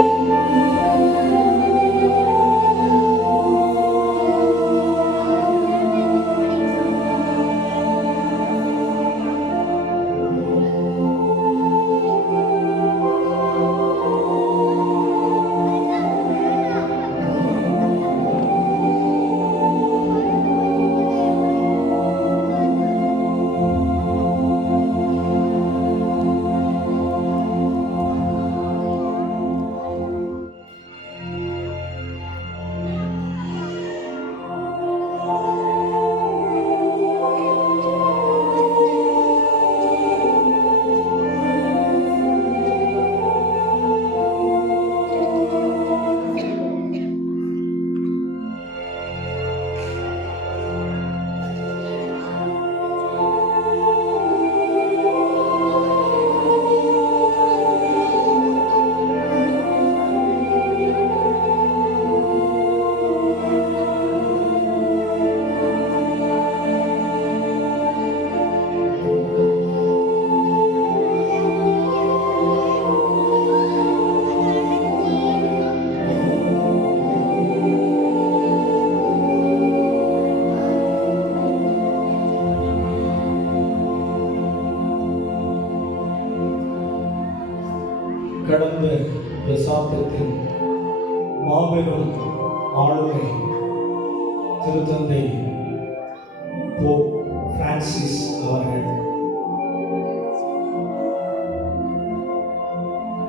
கடந்த மாபெரும் ஆளுமை திருத்தந்தை போப் பிரான்சிஸ் அவர்கள்.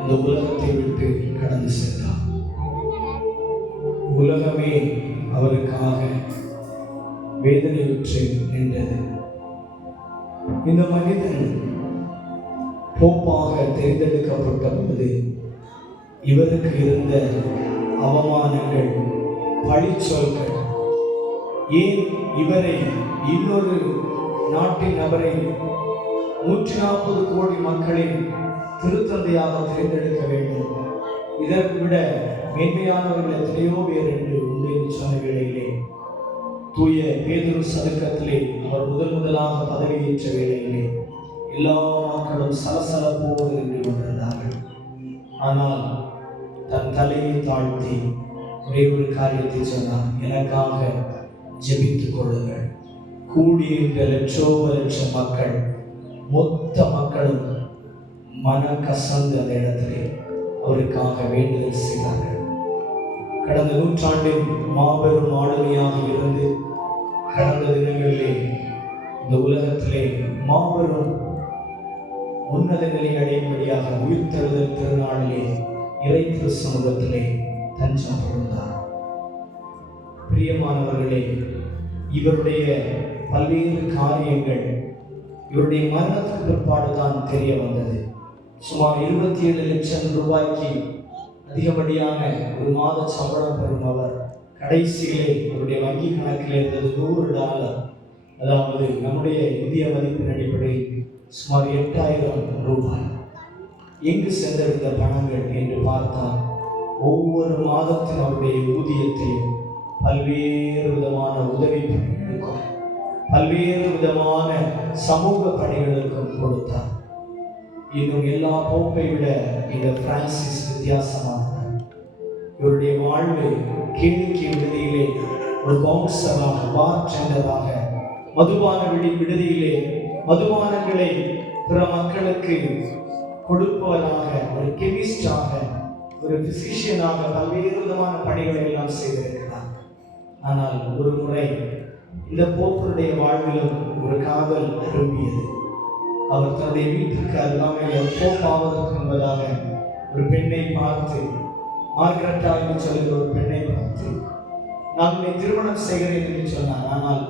இந்த உலகத்தை விட்டு கடந்து சென்றார். உலகமே அவருக்காக வேதனையுற்று நின்றது. இந்த மனிதன் போப்பாக தேர்ந்தெடுக்கப்பட்ட பொழுது இவருக்கு இருந்த அவமானங்கள் பழிச்சொற்கள் ஏன் இவரை இன்னொரு நாட்டின் நபரை நூற்றி நாற்பது கோடி மக்களின் திருத்தந்தையாக தேர்ந்தெடுக்க வேண்டும்? இதற்கு விட மேன்மையானவர்கள் எத்தனையோ பேர் என்று உண்டு சொன்ன வேளையிலே தூய பேதுரு சதுக்கத்திலே அவர் முதல் முதலாக பதவியேற்ற வேளையிலே எல்லா மக்களும் சலசலப்போடு நின்று கொண்டிருந்தார்கள். ஆனால் தலையை தாழ்த்தி ஒரே ஒரு காரியத்தை சொன்னார். எனக்காக ஜெபித்துக் கொள்ளுங்கள். கூடியிருக்க லட்சோ லட்ச மக்கள் மொத்த மக்களும் மன கசந்து அந்த இடத்திலே அவருக்காக வேண்டுதல் செய்தார்கள். கடந்த நூற்றாண்டின் மாபெரும் ஆளுமையாக இருந்து கடந்த தினங்களிலே இந்த உலகத்திலே மாபெரும் உன்னதங்களை அடையும்படியாக உயிர்த்தெழுதல் திருநாளிலே இறை திரு சமூகத்திலே தஞ்சம் புகுந்தார் பிரியமானவர்களே இவருடைய பல்வேறு காரியங்கள் இவருடைய மரணத்துக்கு பிற்பாடு தான் தெரிய வந்தது. சுமார் இருபத்தி ஏழு லட்சம் ரூபாய்க்கு அதிகப்படியான ஒரு மாத சம்பளம் பெறும் அவர் கடைசியிலே அவருடைய வங்கி கணக்கில் இருந்தது நூறு டாலர். அதாவது நம்முடைய இந்திய மதிப்பின் அடிப்படையில் சுமார் எட்டாயிரம் ரூபாய். எங்கு சென்றிருந்த பணங்கள் என்று பார்த்தால் ஒவ்வொரு மாதத்தின் அவருடைய ஊதியத்தையும் பல்வேறு விதமான உதவி பணிகளுக்கும் பல்வேறு விதமான சமூக பணிகளுக்கும் கொடுத்தார். இன்னும் எல்லா போப்பை விட இந்த பிரான்சிஸ் வித்தியாசமானவர் இவருடைய வாழ்வு கேளிக்கை விடுதியிலே ஒரு பவுன்சராக பார்டெண்டராக மதுபான விடி விடுதியிலே மதுபானங்களை பிற மக்களுக்கு கொடுப்பவராக ஒரு கெமிஸ்டாக ஒரு பிசிஷியனாக பல்வேறு விதமான பணிகளை எல்லாம் செய்திருக்கிறார். ஆனால் ஒரு முறை இந்த போப்பருடைய வாழ்விலும் ஒரு காதல் அரும்பியது அவர் தன்னுடைய வீட்டிற்கு அருகாமையில் போப்பாவதற்கு என்பதாக ஒரு பெண்ணை பார்த்து மார்கரெட்டா என்று சொல்லுகிற ஒரு பெண்ணை பார்த்து நான் உன்னை திருமணம் செய்கிறேன் என்று சொன்னார். ஆனால்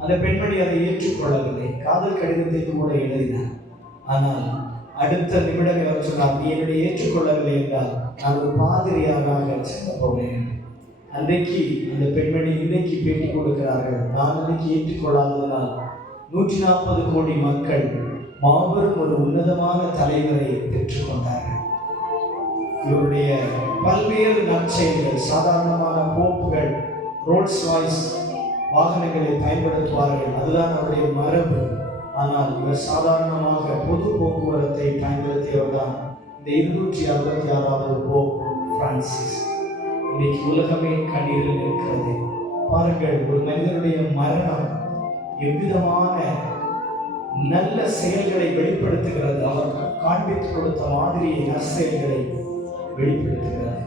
அந்த பெண்மணி அதை ஏற்றுக்கொள்ளவில்லை. காதல் கடிதத்தை கூட எழுதினார். ஆனால் அடுத்த நிமிடம் அவர் சொன்னார் நீ என்னை ஏற்றுக்கொள்ளவில்லை என்றால் நான் ஒரு பாதிரியாக செல்ல போகிறேன். அன்றைக்கு அந்த பெண்மணி இன்னைக்கு பேட்டி கொடுக்கிறார்கள். நான் அன்னைக்கு ஏற்றுக்கொள்ளாததனால் நூற்றி நாற்பது கோடி மக்கள் மாபெரும் ஒரு உன்னதமான தலைவரை பெற்றுக்கொண்டார்கள் இவருடைய பல்வேறு நற்செயல்கள் சாதாரணமான போப்புகள் ரோல்ஸ் வாய்ஸ் வாகனங்களை பயன்படுத்துவார்கள். அதுதான் அவருடைய மரபு. ஆனால் இவர் சாதாரணமாக பொது போக்குவரத்தை பயன்படுத்தியவர் தான் இந்த இருநூற்றி அறுபத்தி ஆறாவது போப் பிரான்சிஸ். இன்னைக்கு உலகமே கண்ணீரில் இருக்கிறது பாருங்கள் ஒரு மனிதனுடைய மரணம் எவ்விதமான நல்ல செயல்களை வெளிப்படுத்துகிறது. அவர் காண்பித்து கொடுத்த மாதிரி நற்செயல்களை வெளிப்படுத்துகிறார்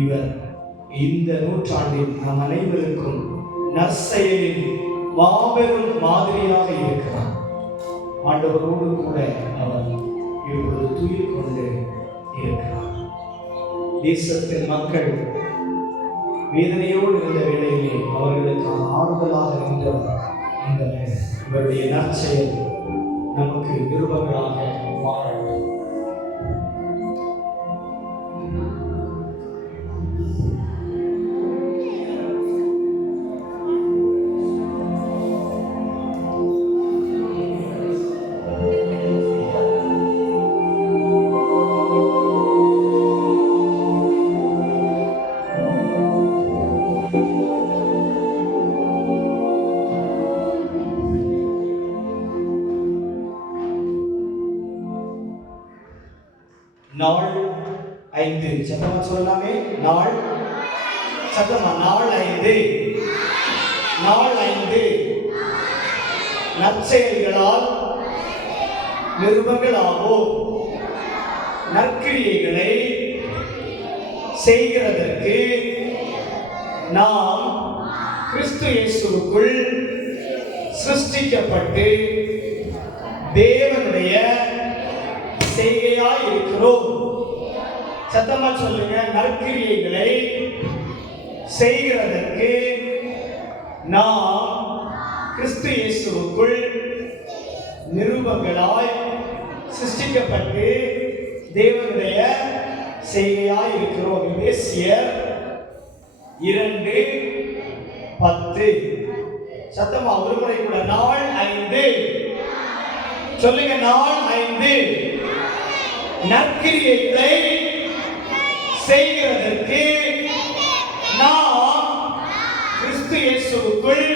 இவர் இந்த நூற்றாண்டில் நம் அனைவருக்கும் நற்செயலில் மாபெரும் மாதிரியாக இருக்கிறார். ஆண்டவரோடு கூட அவர் இப்பொழுது துயில் கொண்டு இருக்கிறார். தேசத்தின் மக்கள் வேதனையோடு இருந்த வேளையிலே அவர்களுக்கு ஆறுதலாக இருந்தவர் இந்த இவருடைய நற்செயல் நமக்கு நிருபங்களாக மாறட்டும். நாள் ஐந்து. சத்தமா சொல்லாமே நாள் சத்தமா? நாள் ஐந்து. நாள் ஐந்து. நற்செயல்களால் நிருபங்களாவோம் நற்கிரியைகளை செய்கிறதற்கு நாம் கிறிஸ்து இயேசுக்குள் சிருஷ்டிக்கப்பட்டு தேவனுடைய செய்கையாய் இருக்கிறோம். சத்தமா சொல்லுங்க நற்கிரியைகளை செய்கிறதற்கு நாம் கிறிஸ்து இயேசுக்குள் நிருபங்களாய் சிருஷ்டிக்கப்பட்டு தேவனுடைய செய்கையாய் இருக்கிறோம் எபேசியர் இரண்டு பத்து. சத்தமா ஒரு முறை கூட நாள் ஐந்து. சொல்லுங்க நாள் ஐந்து. நற்கிரியைகளை செய்கிறதற்கு நாம் கிறிஸ்து இயேசுக்குள்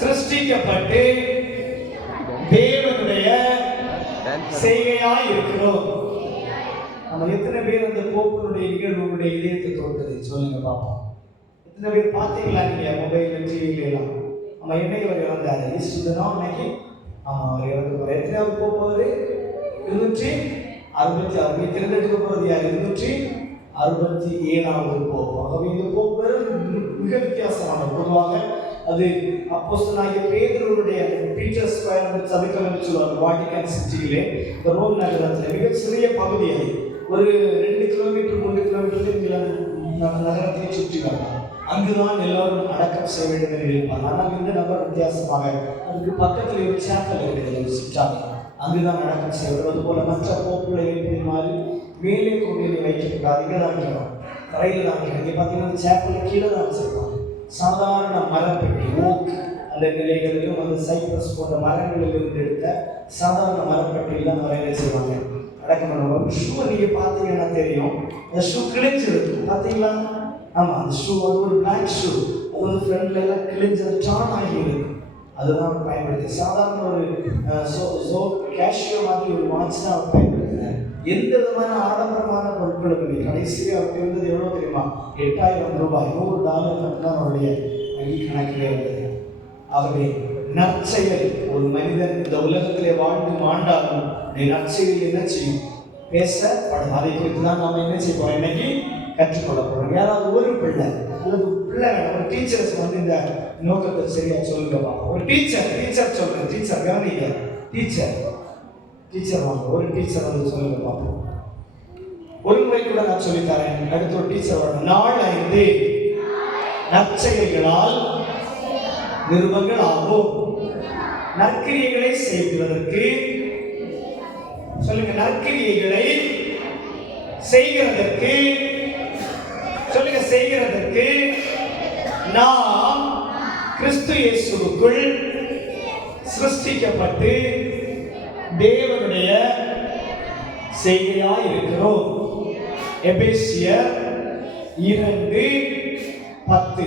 சிருஷ்டிக்கப்பட்டு தேவனுடைய செய்கையாய் இருக்கிறோம் நம்ம எத்தனை பேர் அந்த போப்பினுடைய நிகழ்வுடைய இதயத்தை தோன்றது சொல்லுங்க பாப்போம் எத்தனை பேர் பார்த்தீங்களா நீங்க மொபைல் டிவில எல்லாம்? நம்ம என்னைக்கு அவர் இறந்தாரு. ஈஸ்வரனா இன்னைக்கு ஆமா அவர் இறந்து போறாரு. எத்தனை போக போகுது? இருநூற்றி அறுபத்தி ஆறு நீ தேர்ந்தெடுக்க போறது இருநூற்றி அறுபத்தி ஏழாவது போகும். ஆகவே இந்த போப்பு மிக வித்தியாசமான பொதுவாக அது அப்போஸ்தலனாகிய பேதுருவுடைய பீட்டர் ஸ்கொயர் என்று சபைக்கம் என்று சொல்லுவாங்க வாட்டிகன் சிட்டியிலே. இந்த ரோம் நகரத்தில் மிக சிறிய பகுதி அது. ஒரு ரெண்டு கிலோமீட்டர் மூணு கிலோமீட்டர் நீங்கள் நகரத்தை சுற்றி வரலாம் அங்குதான் எல்லாரும் அடக்கம் செய்ய வேண்டும் என்று இருப்பார் ஆனால் இந்த நபர் வித்தியாசமாக அதுக்கு பக்கத்தில் ஒரு சேப்பல் இருக்கிறது ஒரு சிற்றாங்க அங்குதான் அடக்கம் செய்வது. போல மற்ற போக்குகளை எழுப்பிய மாதிரி மேலே கொண்டு நீ வைக்கக்கூடாது இங்கே தான் வைக்கணும் தரையில் தான் வைக்கணும் இங்கே பார்த்தீங்கன்னா சேப்பல் கீழே தான் வச்சுருப்பாங்க. சாதாரண மரப்பெட்டி ஓக் அந்த நிலைகளிலும் அந்த சைப்ரஸ் போன்ற மரங்களிலிருந்து எடுத்த சாதாரண மரப்பெட்டியில் தான் வரையில செய்வாங்க. அடக்கம் பண்ணுவாங்க ஷூ நீங்கள் பார்த்தீங்கன்னா தெரியும். அந்த ஷூ கிழிஞ்சிருக்கு பார்த்தீங்களா? ஆமாம் அந்த ஷூ அது ஒரு பிளாக் ஷூ அது வந்து ஃப்ரெண்ட்ல எல்லாம் கிழிஞ்சு டான் ஆகி இருக்கு. அதுதான் பயன்படுத்தி சாதாரண ஒரு சோ சோ கேஷியோ மாதிரி ஒரு வாட்ச் தான் அவர் பயன்படுத்தினார் எந்த விதமான ஆடம்பரமான பொருட்களும் இல்லை கடைசியாக அவர் இருந்தது எவ்வளோ தெரியுமா? எட்டாயிரம் ரூபாய். நூறு டாலர் மட்டும்தான் அவருடைய வங்கி கணக்கிலே இருந்தது. ஆகவே நற்செயல் ஒரு மனிதன் இந்த உலகத்திலே வாழ்ந்து மாண்டாலும் நற்செயல் என்ன செய்யும்? பேசப்படும் அதை குறித்து தான் நாம் என்ன செய்ய போகிறோம் இன்னைக்கு கற்றுக்கொள்ள போகிறோம் யாராவது ஒரு பிள்ளை அல்லது பிள்ளைங்க ஒரு டீச்சர்ஸ் வந்து இந்த நோக்கத்தை சரியா சொல்லுங்க ஒரு டீச்சர் டீச்சர் சொல்றேன் டீச்சர் கவனிங்க. டீச்சர் டீச்சர் வாங்க. ஒரு டீச்சர் வந்து சொல்லுங்க பார்ப்போம் ஒரு முறை கூட நான் சொல்லித்தரேன். அடுத்து ஒரு டீச்சர் வரணும். நாள் ஐந்து. நற்செயல்களால் நிருபங்கள் ஆகும் நற்கிரியைகளை செய்கிறதற்கு சொல்லுங்க நற்கிரியைகளை செய்கிறதற்கு சொல்லுங்க செய்கிறதற்கு நாம் கிறிஸ்து இயேசுக்குள் சிருஷ்டிக்கப்பட்டு தேவனுடைய செய்கையாய் இருக்கிறோம் எபேசியர் இரண்டு பத்து.